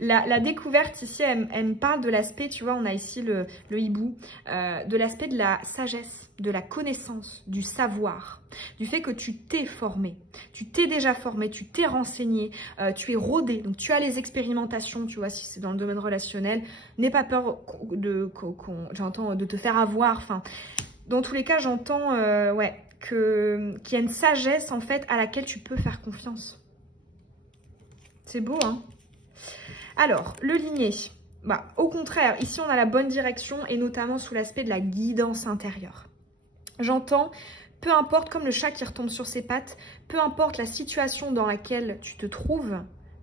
la découverte ici, elle me parle de l'aspect, tu vois, on a ici le hibou, de l'aspect de la sagesse, de la connaissance, du savoir, du fait que tu t'es formé, tu t'es déjà formé, tu t'es renseigné, tu es rodé, donc tu as les expérimentations, tu vois, si c'est dans le domaine relationnel, n'aie pas peur j'entends de te faire avoir, enfin, dans tous les cas, j'entends, ouais, qu'il y a une sagesse, en fait, à laquelle tu peux faire confiance. C'est beau, hein? Alors, le ligné. Bah, au contraire, ici, on a la bonne direction et notamment sous l'aspect de la guidance intérieure. J'entends, peu importe, comme le chat qui retombe sur ses pattes, peu importe la situation dans laquelle tu te trouves,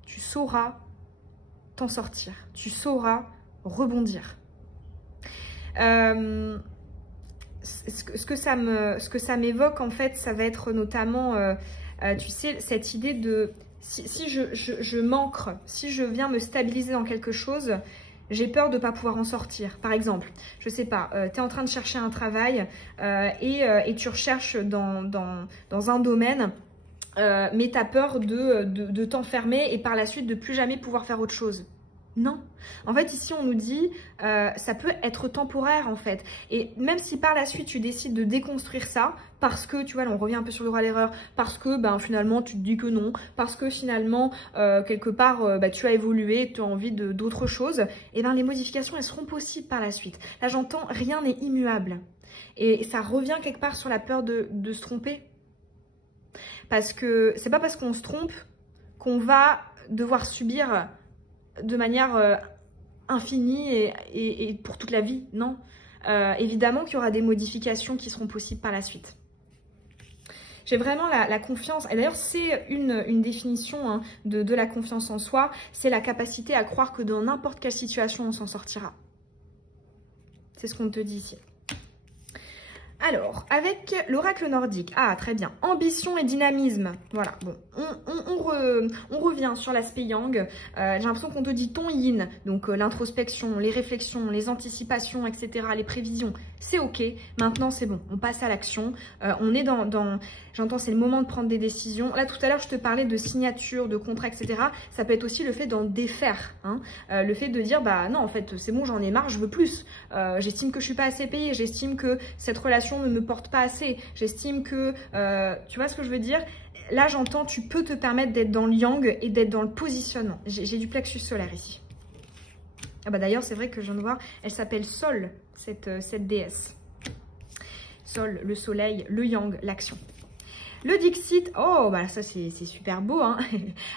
tu sauras t'en sortir. Tu sauras rebondir. Ce que ça m'évoque, en fait, ça va être notamment, tu sais, cette idée de... Si je m'ancre, si je viens me stabiliser dans quelque chose, j'ai peur de ne pas pouvoir en sortir. Par exemple, je sais pas, tu es en train de chercher un travail et tu recherches dans un domaine, mais tu as peur de t'enfermer et par la suite de plus jamais pouvoir faire autre chose. Non. En fait, ici, on nous dit, ça peut être temporaire, en fait. Et même si par la suite, tu décides de déconstruire ça, parce que, tu vois, là, on revient un peu sur le droit à l'erreur, parce que, ben, finalement, tu te dis que non, parce que, finalement, quelque part, tu as évolué, tu as envie d'autre chose, et ben, les modifications, elles seront possibles par la suite. Là, j'entends, rien n'est immuable. Et ça revient quelque part sur la peur de se tromper. Parce que c'est pas parce qu'on se trompe qu'on va devoir subir de manière infinie et pour toute la vie, non. Évidemment qu'il y aura des modifications qui seront possibles par la suite. J'ai vraiment la confiance, et d'ailleurs c'est une définition, hein, de la confiance en soi, c'est la capacité à croire que dans n'importe quelle situation on s'en sortira. C'est ce qu'on te dit ici. Alors, avec l'oracle nordique, ah très bien, ambition et dynamisme, voilà, bon, on revient sur l'aspect yang, j'ai l'impression qu'on te dit ton yin, donc l'introspection, les réflexions, les anticipations, etc., les prévisions, c'est ok, maintenant c'est bon, on passe à l'action, on est j'entends c'est le moment de prendre des décisions, là tout à l'heure je te parlais de signature, de contrat, etc., ça peut être aussi le fait d'en défaire, hein, le fait de dire, bah non en fait c'est bon j'en ai marre, je veux plus, j'estime que je suis pas assez payée, j'estime que cette relation ne me porte pas assez, j'estime que, tu vois ce que je veux dire, là j'entends tu peux te permettre d'être dans le yang et d'être dans le positionnement, j'ai du plexus solaire ici. Ah bah d'ailleurs c'est vrai que je viens de voir, elle s'appelle Sol, cette déesse. Sol, le soleil, le yang, l'action. Le Dixit, oh, bah ça c'est super beau, hein.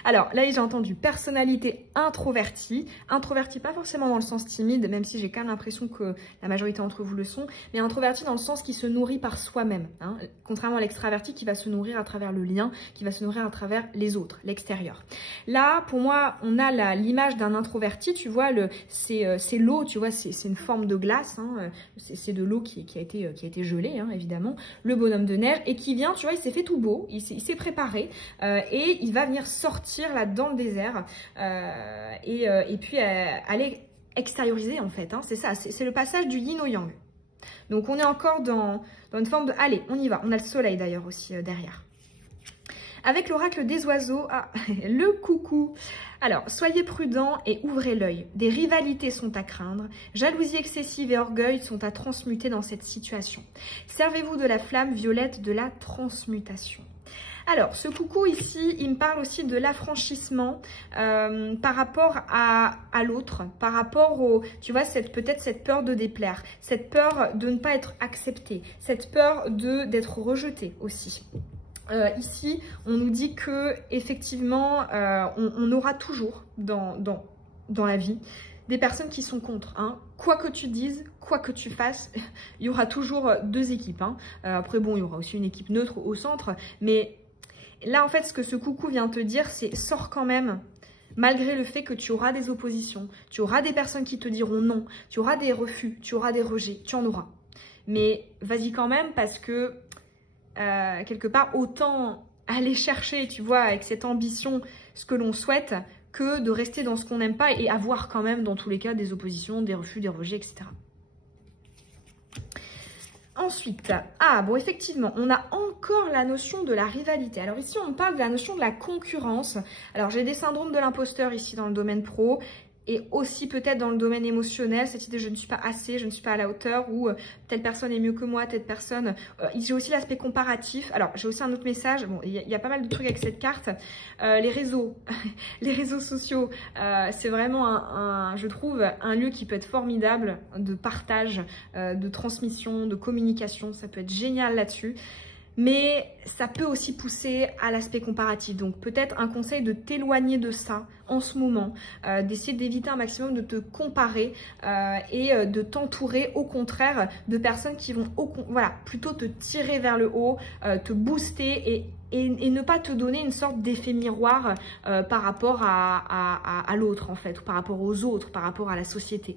Alors là, j'ai entendu personnalité introvertie. Introvertie, pas forcément dans le sens timide, même si j'ai quand même l'impression que la majorité d'entre vous le sont, mais introvertie dans le sens qui se nourrit par soi-même, hein, contrairement à l'extraverti qui va se nourrir à travers le lien, qui va se nourrir à travers les autres, l'extérieur. Là, pour moi, on a l'image d'un introverti, tu vois, c'est l'eau, tu vois, c'est une forme de glace, hein, c'est de l'eau qui a été gelée, hein, évidemment, le bonhomme de neige, et qui vient, tu vois, il s'est fait tout beau, il s'est préparé, et il va venir sortir là dans le désert, et puis aller extérioriser en fait, hein, c'est ça, c'est le passage du yin au yang. Donc on est encore dans une forme de... Allez, on y va, on a le soleil d'ailleurs aussi derrière. Avec l'oracle des oiseaux, ah, le coucou. Alors, soyez prudents et ouvrez l'œil. Des rivalités sont à craindre. Jalousie excessive et orgueil sont à transmuter dans cette situation. Servez-vous de la flamme violette de la transmutation. Alors, ce coucou ici, il me parle aussi de l'affranchissement par rapport à l'autre, par rapport au, tu vois, peut-être cette peur de déplaire, cette peur de ne pas être accepté, cette peur d'être rejeté aussi. Ici, on nous dit que effectivement, on aura toujours dans la vie des personnes qui sont contre. Hein. Quoi que tu dises, quoi que tu fasses, il y aura toujours deux équipes. Hein. Après, bon, il y aura aussi une équipe neutre au centre. Mais là, en fait, ce que ce coucou vient te dire, c'est sors quand même. Malgré le fait que tu auras des oppositions, tu auras des personnes qui te diront non, tu auras des refus, tu auras des rejets, tu en auras. Mais vas-y quand même parce que quelque part, autant aller chercher, tu vois, avec cette ambition, ce que l'on souhaite, que de rester dans ce qu'on n'aime pas et avoir quand même, dans tous les cas, des oppositions, des refus, des rejets, etc. Ensuite, bon, effectivement, on a encore la notion de la rivalité. Alors ici, on parle de la notion de la concurrence. Alors, j'ai des syndromes de l'imposteur ici dans le domaine pro. Et aussi peut-être dans le domaine émotionnel, cette idée je ne suis pas assez, je ne suis pas à la hauteur, ou telle personne est mieux que moi, telle personne. J'ai aussi l'aspect comparatif. Alors j'ai aussi un autre message, bon, il y a pas mal de trucs avec cette carte. Les réseaux, les réseaux sociaux, c'est vraiment je trouve, un lieu qui peut être formidable de partage, de transmission, de communication. Ça peut être génial là-dessus. Mais ça peut aussi pousser à l'aspect comparatif. Donc peut-être un conseil de t'éloigner de ça en ce moment, d'essayer d'éviter un maximum de te comparer et de t'entourer au contraire de personnes qui vont voilà, plutôt te tirer vers le haut, te booster et ne pas te donner une sorte d'effet miroir par rapport à l'autre en fait, ou par rapport aux autres, par rapport à la société.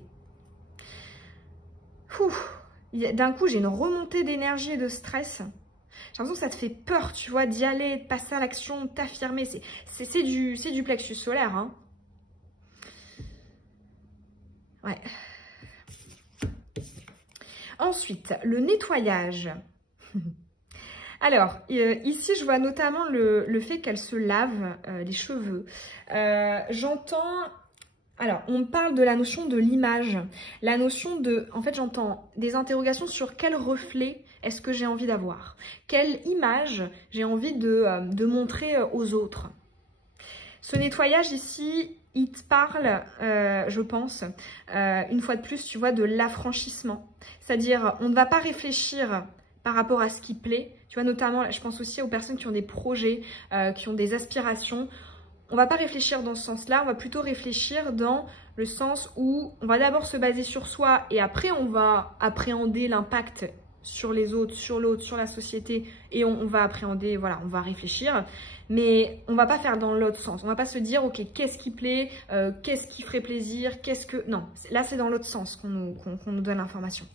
D'un coup, j'ai une remontée d'énergie et de stress. J'ai l'impression que ça te fait peur, tu vois, d'y aller, de passer à l'action, de t'affirmer. C'est du plexus solaire, hein. Ouais. Ensuite, le nettoyage. Alors, ici, je vois notamment le fait qu'elle se lave les cheveux. J'entends... Alors, on parle de la notion de l'image. La notion de... En fait, j'entends des interrogations sur quel reflet est-ce que j'ai envie d'avoir. Quelle image j'ai envie de montrer aux autres. Ce nettoyage ici, il te parle, je pense, une fois de plus, tu vois, de l'affranchissement. C'est-à-dire, on ne va pas réfléchir par rapport à ce qui plaît. Tu vois, notamment, je pense aussi aux personnes qui ont des projets, qui ont des aspirations. On va pas réfléchir dans ce sens-là, on va plutôt réfléchir dans le sens où on va d'abord se baser sur soi et après on va appréhender l'impact sur les autres, sur l'autre, sur la société et on va appréhender, voilà, on va réfléchir. Mais on va pas faire dans l'autre sens, on va pas se dire ok, qu'est-ce qui plaît, qu'est-ce qui ferait plaisir, qu'est-ce que... Non, là c'est dans l'autre sens qu'on nous donne l'information.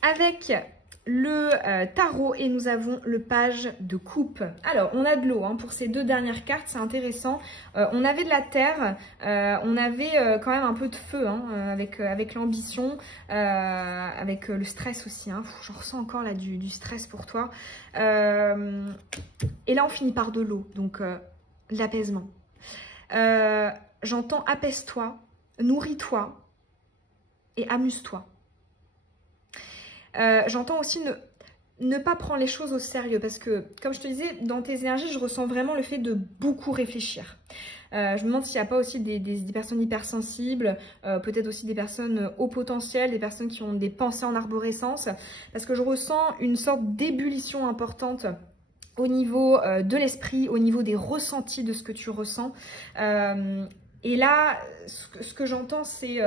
Avec... le tarot et nous avons le page de coupe. Alors, on a de l'eau hein, pour ces deux dernières cartes, c'est intéressant. On avait de la terre, on avait quand même un peu de feu hein, avec l'ambition, avec le stress aussi. Hein. Je ressens encore là du stress pour toi. Et là, on finit par de l'eau, donc de l'apaisement. J'entends apaise-toi, nourris-toi et amuse-toi. J'entends aussi ne pas prendre les choses au sérieux parce que, comme je te disais, dans tes énergies, je ressens vraiment le fait de beaucoup réfléchir. Je me demande s'il n'y a pas aussi des personnes hypersensibles, peut-être aussi des personnes haut potentiel, des personnes qui ont des pensées en arborescence, parce que je ressens une sorte d'ébullition importante au niveau de l'esprit, au niveau des ressentis de ce que tu ressens. Et là, ce que j'entends, c'est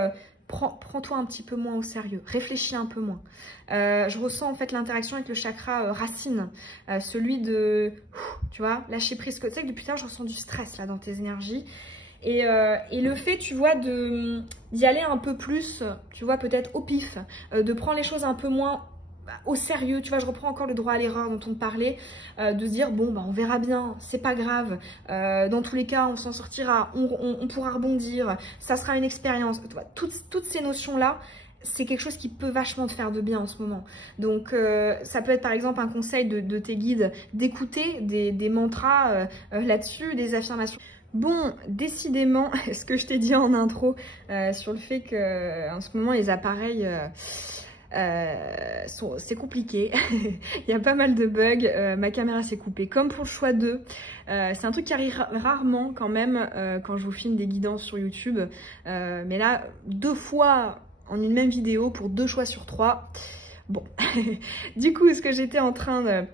prends-toi un petit peu moins au sérieux, réfléchis un peu moins. Je ressens en fait l'interaction avec le chakra racine, celui de, tu vois, lâcher prise. Tu sais que depuis tard, je ressens du stress là dans tes énergies. Et le fait, tu vois, d'y aller un peu plus, tu vois, peut-être au pif, de prendre les choses un peu moins au sérieux, tu vois, je reprends encore le droit à l'erreur dont on parlait, de se dire bon bah on verra bien, c'est pas grave, dans tous les cas on s'en sortira, on pourra rebondir, ça sera une expérience, tu vois, toutes ces notions là, c'est quelque chose qui peut vachement te faire de bien en ce moment. Donc ça peut être par exemple un conseil de tes guides d'écouter des mantras là-dessus, des affirmations. Bon, décidément, ce que je t'ai dit en intro sur le fait que en ce moment les appareils c'est compliqué, il y a pas mal de bugs, ma caméra s'est coupée comme pour le choix 2, c'est un truc qui arrive rarement quand même quand je vous filme des guidances sur YouTube, mais là 2 fois en une même vidéo pour 2 choix sur 3, bon, du coup ce que j'étais en train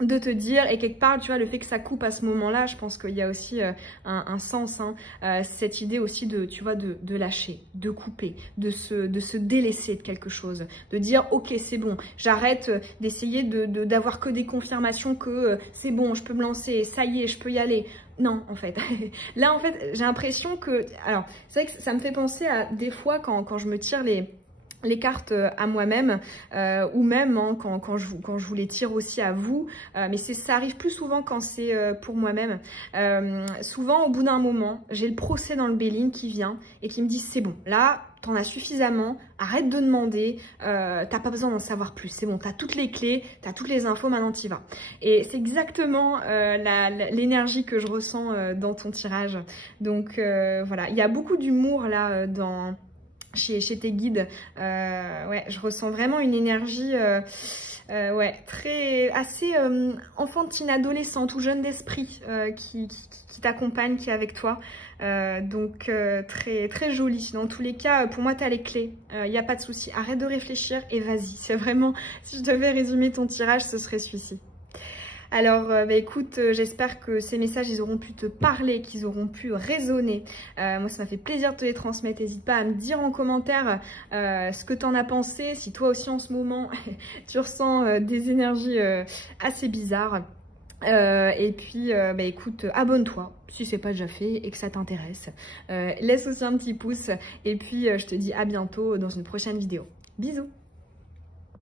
de te dire, et quelque part tu vois le fait que ça coupe à ce moment là, je pense qu'il y a aussi un sens, hein, cette idée aussi de, tu vois, de lâcher, de couper, de se délaisser de quelque chose, de dire ok c'est bon, j'arrête d'essayer d'avoir que des confirmations que c'est bon, je peux me lancer, ça y est, je peux y aller. Non, en fait, là en fait j'ai l'impression que, alors c'est vrai que ça me fait penser à des fois quand je me tire les cartes à moi-même, ou même hein, quand je vous les tire aussi à vous, mais ça arrive plus souvent quand c'est pour moi-même. Souvent au bout d'un moment, j'ai le procès dans le Béline qui vient et qui me dit c'est bon, là t'en as suffisamment, arrête de demander, t'as pas besoin d'en savoir plus, c'est bon, t'as toutes les clés, t'as toutes les infos, maintenant t'y vas. Et c'est exactement l'énergie que je ressens dans ton tirage. Donc voilà, il y a beaucoup d'humour là chez tes guides, ouais, je ressens vraiment une énergie ouais, assez enfantine, adolescente ou jeune d'esprit qui t'accompagne, qui est avec toi. Donc très jolie. Dans tous les cas, pour moi, tu as les clés. Il n'y a pas de souci. Arrête de réfléchir et vas-y. C'est vraiment, si je devais résumer ton tirage, ce serait celui-ci. Alors, bah, écoute, j'espère que ces messages, ils auront pu te parler, qu'ils auront pu résonner. Moi, ça m'a fait plaisir de te les transmettre. N'hésite pas à me dire en commentaire ce que tu en as pensé. Si toi aussi, en ce moment, tu ressens des énergies assez bizarres. Et puis, bah, écoute, abonne-toi si c'est pas déjà fait et que ça t'intéresse. Laisse aussi un petit pouce. Et puis, je te dis à bientôt dans une prochaine vidéo. Bisous!